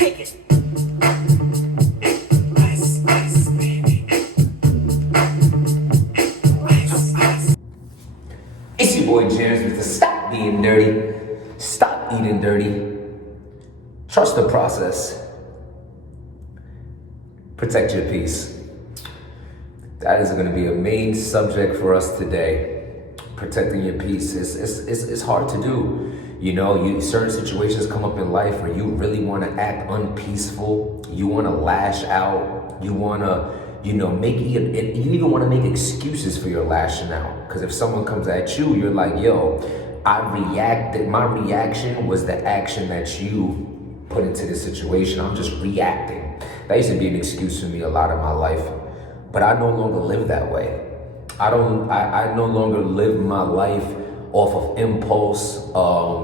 Take it. Ice, ice, baby. Ice, ice. It's your boy James with the Stop Being Dirty, Stop Eating Dirty, Trust the Process, Protect Your Peace. That is going to be a main subject for us today. Protecting your peace is hard to do. You know, certain situations come up in life where you really want to act unpeaceful. You want to lash out. You want to, you even want to make excuses for your lashing out. Because if someone comes at you, you're like, yo, I reacted. My reaction was the action that you put into the situation. I'm just reacting. That used to be an excuse for me a lot of my life. But I no longer live that way. I no longer live my life off of impulse,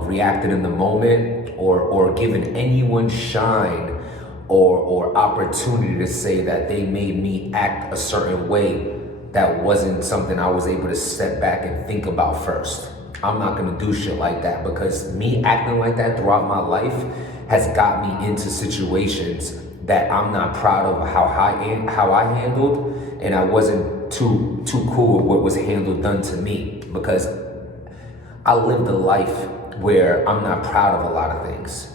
reacting in the moment, or giving anyone shine or opportunity to say that they made me act a certain way that wasn't something I was able to step back and think about first. I'm not gonna do shit like that, because me acting like that throughout my life has got me into situations that I'm not proud of how I handled, and I wasn't too cool with what was done to me, because I lived a life where I'm not proud of a lot of things.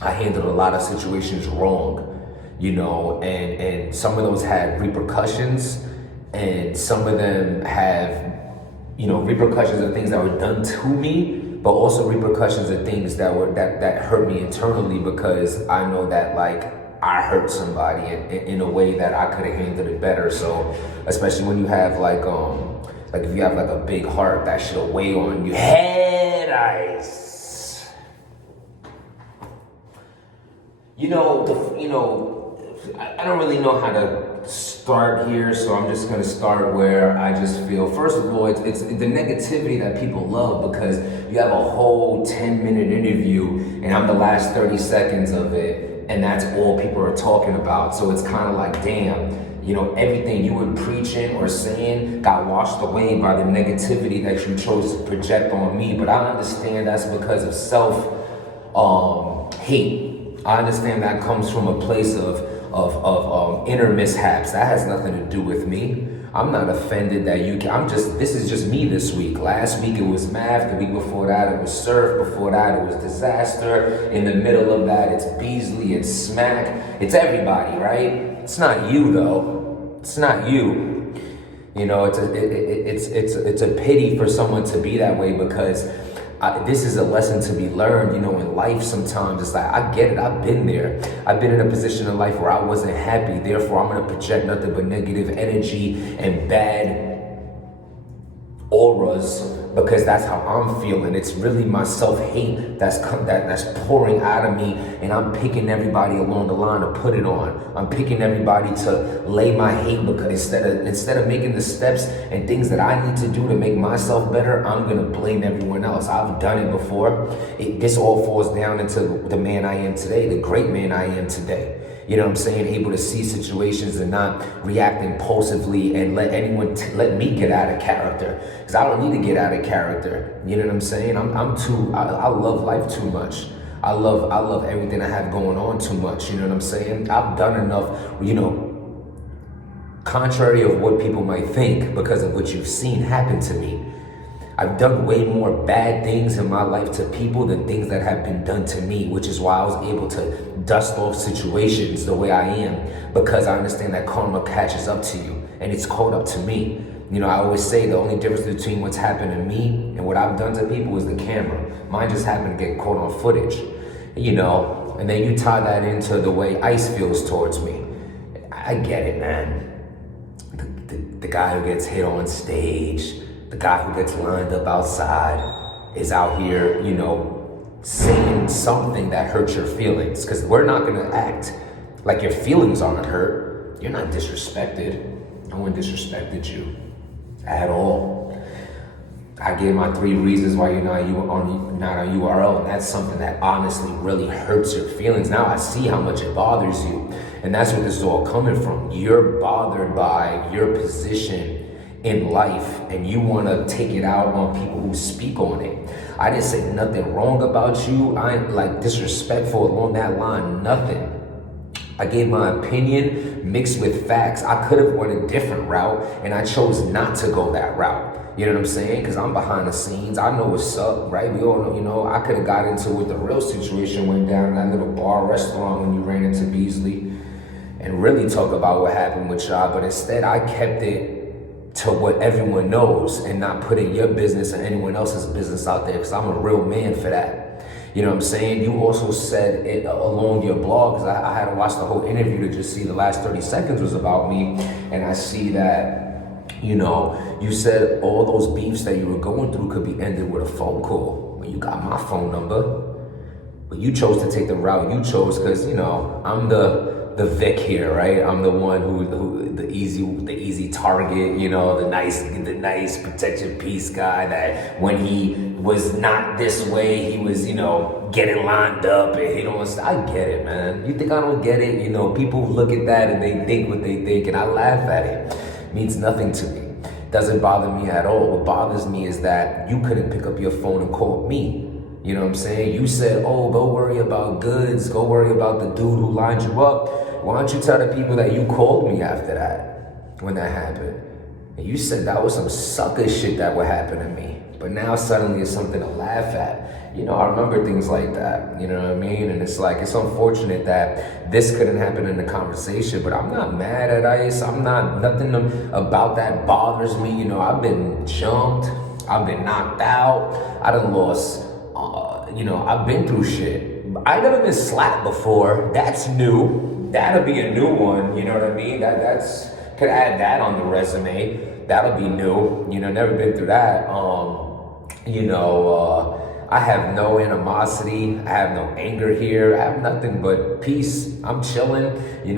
I handled a lot of situations wrong, and some of those had repercussions, and some of them have, repercussions of things that were done to me, but also repercussions of things that hurt me internally, because I know that I hurt somebody in a way that I could have handled it better. So especially when you have if you have a big heart, that shit'll weigh on you. Head ice. I don't really know how to start here, so I'm just gonna start where I just feel. First of all, it's the negativity that people love, because you have a whole 10-minute interview and I'm the last 30 seconds of it, and that's all people are talking about. So it's kind of like, damn, everything you were preaching or saying got washed away by the negativity that you chose to project on me. But I understand that's because of self-hate. I understand that comes from a place of inner mishaps. That has nothing to do with me. I'm not offended that this is just me this week. Last week it was math, the week before that it was surf, before that it was disaster, in the middle of that it's Beasley, it's smack, it's everybody, right? It's not you though. It's not you. It's a pity for someone to be that way, because this is a lesson to be learned, in life sometimes. It's like, I get it, I've been there. I've been in a position in life where I wasn't happy, therefore I'm gonna project nothing but negative energy and bad auras, because that's how I'm feeling. It's really my self-hate that's pouring out of me, and I'm picking everybody along the line to put it on. I'm picking everybody to lay my hate, because instead of making the steps and things that I need to do to make myself better, I'm gonna blame everyone else. I've done it before. This all falls down into the man I am today, the great man I am today. You know what I'm saying? Able to see situations and not react impulsively and let me get out of character. Because I don't need to get out of character. You know what I'm saying? I love life too much. I love everything I have going on too much. You know what I'm saying? I've done enough, contrary of what people might think, because of what you've seen happen to me. I've done way more bad things in my life to people than things that have been done to me, which is why I was able to dust off situations the way I am, because I understand that karma catches up to you, and it's caught up to me. I always say the only difference between what's happened to me and what I've done to people is the camera. Mine just happened to get caught on footage, and then you tie that into the way Ice feels towards me. I get it, man. The guy who gets hit on stage, the guy who gets lined up outside is out here, saying something that hurts your feelings. Because we're not gonna act like your feelings aren't hurt. You're not disrespected. No one disrespected you at all. I gave my 3 reasons why you're not on URL, and that's something that honestly really hurts your feelings. Now I see how much it bothers you, and that's where this is all coming from. You're bothered by your position in life and you want to take it out on people who speak on it. I didn't say nothing wrong about you. I ain't like disrespectful along that line, nothing. I gave my opinion mixed with facts. I could have went a different route and I chose not to go that route. You know what I'm saying? Because I'm behind the scenes. I know what's up, right? We all know, I could have got into what the real situation went down in that little bar restaurant when you ran into Beasley and really talk about what happened with y'all. But instead, I kept it to what everyone knows and not putting your business and anyone else's business out there because I'm a real man for that. You know what I'm saying? You also said it along your blog, because I had to watch the whole interview to just see the last 30 seconds was about me. And I see that, you said all those beefs that you were going through could be ended with a phone call. Well, you got my phone number. But you chose to take the route you chose because, I'm the Vic here, right? I'm the one who the easy target, the nice protect your peace guy that when he was not this way, he was, getting lined up and he don't. I get it, man. You think I don't get it? People look at that and they think what they think and I laugh at it. It means nothing to me. Doesn't bother me at all. What bothers me is that you couldn't pick up your phone and call me. You know what I'm saying? You said, oh, go worry about goods. Go worry about the dude who lined you up. Why don't you tell the people that you called me after that, when that happened? And you said that was some sucker shit that would happen to me. But now suddenly it's something to laugh at. I remember things like that. You know what I mean? And it's like, it's unfortunate that this couldn't happen in the conversation, but I'm not mad at Ice. Nothing about that bothers me. I've been jumped. I've been knocked out. I done lost. I've been through shit. I never been slapped before. That's new. That'll be a new one. You know what I mean? That's could add that on the resume. That'll be new. Never been through that. I have no animosity. I have no anger here. I have nothing but peace. I'm chilling. I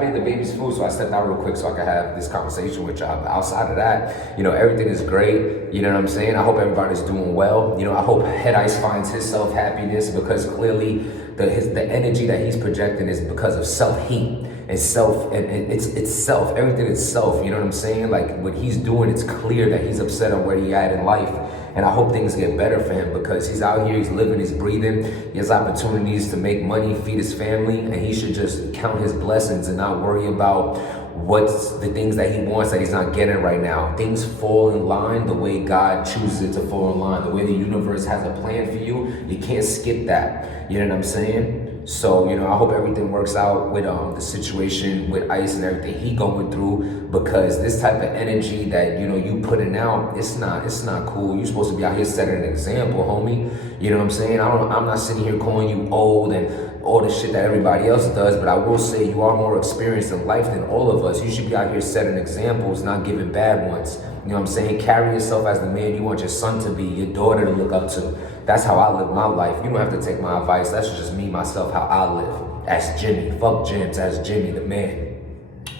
made the baby's food, so I stepped out real quick so I could have this conversation with y'all. But outside of that, everything is great. You know what I'm saying? I hope everybody's doing well. I hope Head Ice finds his self-happiness because clearly the energy that he's projecting is because of self-hate. It's self, and it's self. Everything is self. You know what I'm saying? Like what he's doing, it's clear that he's upset on where he at in life. And I hope things get better for him because he's out here, he's living, he's breathing. He has opportunities to make money, feed his family, and he should just count his blessings and not worry about what's the things that he wants that he's not getting right now. Things fall in line the way God chooses it to fall in line. The way the universe has a plan for you, you can't skip that. You know what I'm saying? So, I hope everything works out with the situation with Ice and everything he going through because this type of energy that, you putting out, it's not cool. You're supposed to be out here setting an example, homie. You know what I'm saying? I'm not sitting here calling you old and all the shit that everybody else does, but I will say you are more experienced in life than all of us. You should be out here setting examples, not giving bad ones. You know what I'm saying? Carry yourself as the man you want your son to be, your daughter to look up to. That's how I live my life. You don't have to take my advice. That's just me, myself, how I live. Ask Jimmy. Fuck James. Ask Jimmy, the man.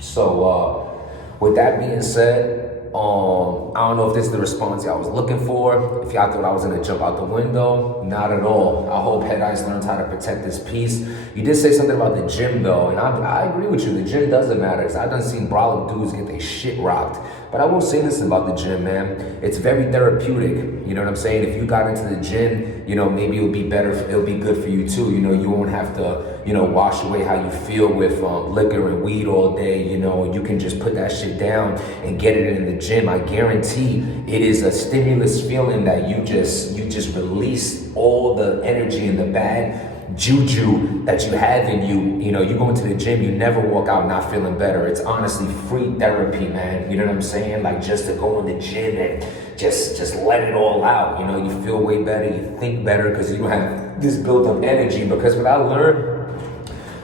So, with that being said, I don't know if this is the response y'all was looking for. If y'all thought I was gonna jump out the window, not at all. I hope Head Ice learns how to protect his peace. You did say something about the gym though, and I agree with you. The gym doesn't matter because I done seen brolic dudes get their shit rocked. But I will say this about the gym, man. It's very therapeutic. You know what I'm saying? If you got into the gym, maybe it'll be better. It'll be good for you too. You won't have to, wash away how you feel with liquor and weed all day. You can just put that shit down and get it in the gym. I guarantee it is a stimulus feeling that you just release all the energy and the bad juju that you have in you. You go into the gym, you never walk out not feeling better. It's honestly free therapy, man. You know what I'm saying? Like just to go in the gym and just let it all out. You feel way better, you think better because you have this built up energy. Because what I learned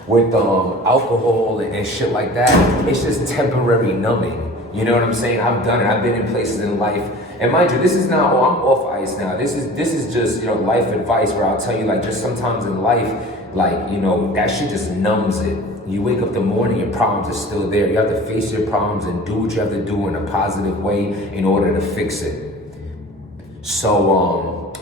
with alcohol and shit like that, it's just temporary numbing. You know what I'm saying? I've done it. I've been in places in life. And mind you, this is not, I'm off ice now. This is just, life advice where I'll tell you, like, just sometimes in life, like, that shit just numbs it. You wake up in the morning, your problems are still there. You have to face your problems and do what you have to do in a positive way in order to fix it. So,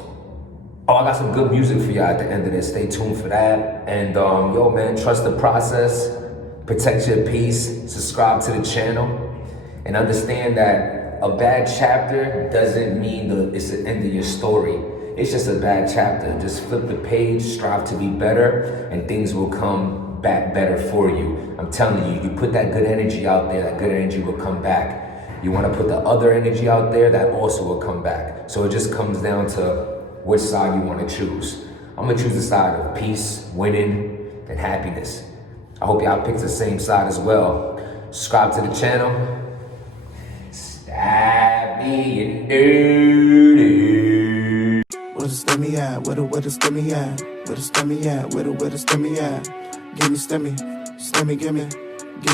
I got some good music for y'all at the end of this. Stay tuned for that. And, man, trust the process. Protect your peace. Subscribe to the channel. And understand that a bad chapter doesn't mean it's the end of your story. It's just a bad chapter. Just flip the page, strive to be better, and things will come back better for you. I'm telling you, you put that good energy out there, that good energy will come back. You want to put the other energy out there, that also will come back. So it just comes down to which side you want to choose. I'm going to choose the side of peace, winning, and happiness. I hope y'all pick the same side as well. Subscribe to the channel. Stabby and dirty. Where the stemmy at? Where the stemmy at? Where the stemmy at? Where the stemmy at? Give me stemmy, stemmy, give me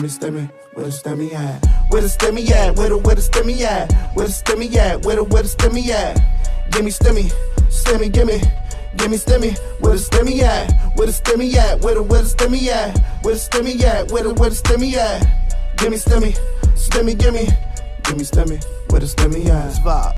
stemmy. Where the stemmy at? Where the stemmy at? Where the stemmy at? Where the stemmy at? Where the stemmy at? Give me stemmy, stemmy, give me stemmy. Where the stemmy at? Where the stemmy at? Where the stemmy at? Where the stemmy at? Where the stemmy at? Give me stemmy, stemmy, give me stemmy. Where the stemmy at?